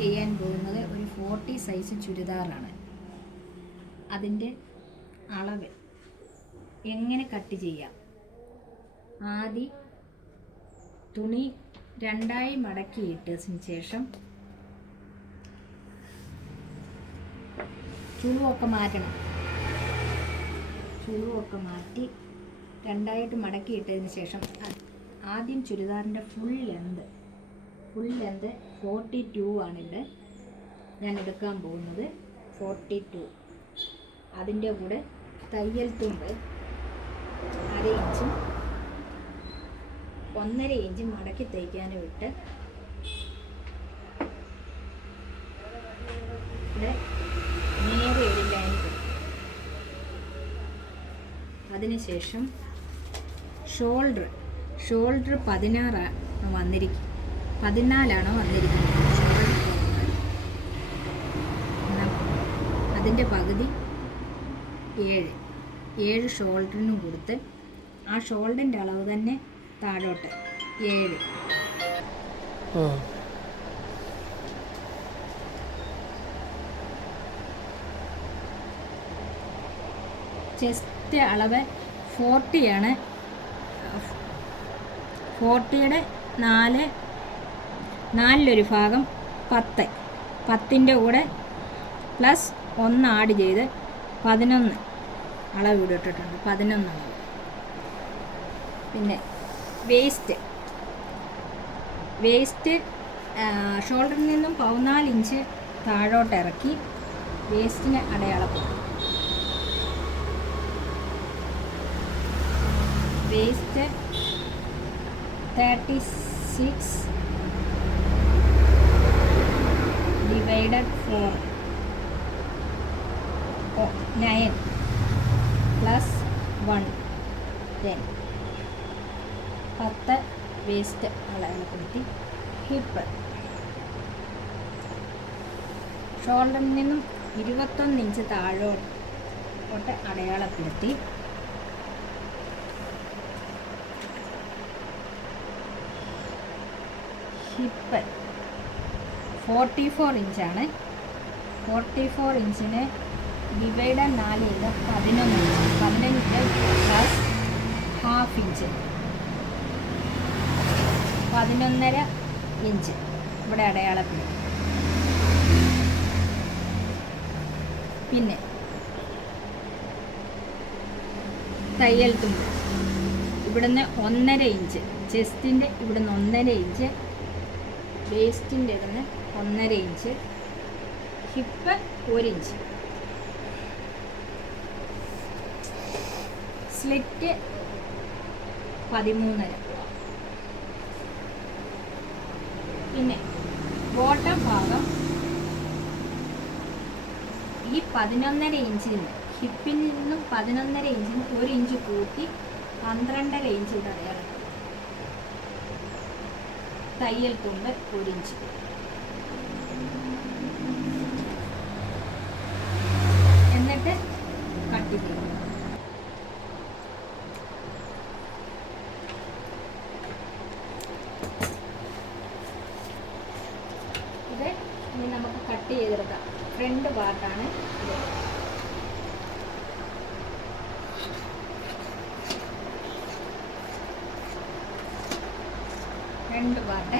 ചെയ്യാൻ പോകുന്നത് ഒരു 40 സൈസ് ചുരിദാറാണ്. അതിൻ്റെ അളവ് എങ്ങനെ കട്ട് ചെയ്യാം? ആദ്യം തുണി രണ്ടായി മടക്കിയിട്ടതിന് ശേഷം ചുളുവൊക്കെ മാറ്റണം. ചുളുവൊക്കെ മാറ്റി രണ്ടായിട്ട് മടക്കിയിട്ടതിന് ശേഷം ആദ്യം ചുരിദാറിൻ്റെ ഫുൾ ലെന്ത് 42 ആണിവിടെ ഞാൻ എടുക്കാൻ പോകുന്നത്. 42. അതിൻ്റെ കൂടെ തയ്യൽ തുമ്പ് 1/2 ഇഞ്ചും 1.5 ഇഞ്ചും മടക്കി തയ്ക്കാനും ഇട്ട് ഇവിടെ നേരെ ഒരു ലൈൻ കൊടുക്കും. അതിനുശേഷം ഷോൾഡർ 14 വന്നിരിക്കും. 14 വന്നിരിക്കുന്നത്. അതിൻ്റെ പകുതി 7 ഷോൾഡറിനും കൊടുത്ത് ആ ഷോൾഡറിൻ്റെ അളവ് തന്നെ താഴോട്ട് 7. ചെസ്റ്റ് അളവ് 40 ആണ്. 40യുടെ 4 ഭാഗം 10. 10ൻ്റെ കൂടെ പ്ലസ് 1 ആഡ് ചെയ്ത് 11 അളവ് ഇട്ടിട്ടുണ്ട്. 11 അളവ്. പിന്നെ വേസ്റ്റ് ഷോൾഡറിൽ നിന്നും 14 ഇഞ്ച് താഴോട്ട് ഇറക്കി വേസ്റ്റിന് അടയാളപ്പെടും. Waist 36 divided 4 9 plus 1 10. 10 വേസ്റ്റ് അളവിൽപ്പെടുത്തി. ഹിപ്പ് ഷോൾഡറിൽ നിന്നും 21 ഇഞ്ച് താഴോട്ട് അടയാളപ്പെടുത്തി. ഹിപ്പ് 44 ഇഞ്ചാണ്. 44 ഇഞ്ചിന് ഡിവൈഡഡ് 4 ചെയ്ത് 11 ഇഞ്ച്. 15 പ്ലസ് ½ ഇഞ്ച് 11.5 ഇഞ്ച് ഇവിടെ അടയാളപ്പെടും. പിന്നെ തയ്യൽ തുമ്പ് ഇവിടുന്ന് 1.5 ഇഞ്ച്. ചെസ്റ്റിൻ്റെ ഇവിടുന്ന് 1.5 ഇഞ്ച്. വേസ്റ്റിൻ്റെ ഇവിടുന്ന് 1.5 ഇഞ്ച്. Hip 1 inch. സ്ലിറ്റ് 13.5. പിന്നെ ബോട്ടം ഭാഗം ഈ 11.5 ഇഞ്ചിൽ നിന്ന് ഹിപ്പിൽ നിന്നും 11.5 ഇഞ്ചിന് 1 ഇഞ്ച് കൂട്ടി 12.5 ഇഞ്ച് ഇടയാണ്. തയ്യൽ തുമ്പ് 1 ഇഞ്ച്. എന്നിട്ട് കട്ട് ചെയ്യും. ഇനി നമുക്ക് കട്ട് ചെയ്തെടുക്കാം. ഫ്രണ്ട് പാർട്ടാണ് ഇത്. Front part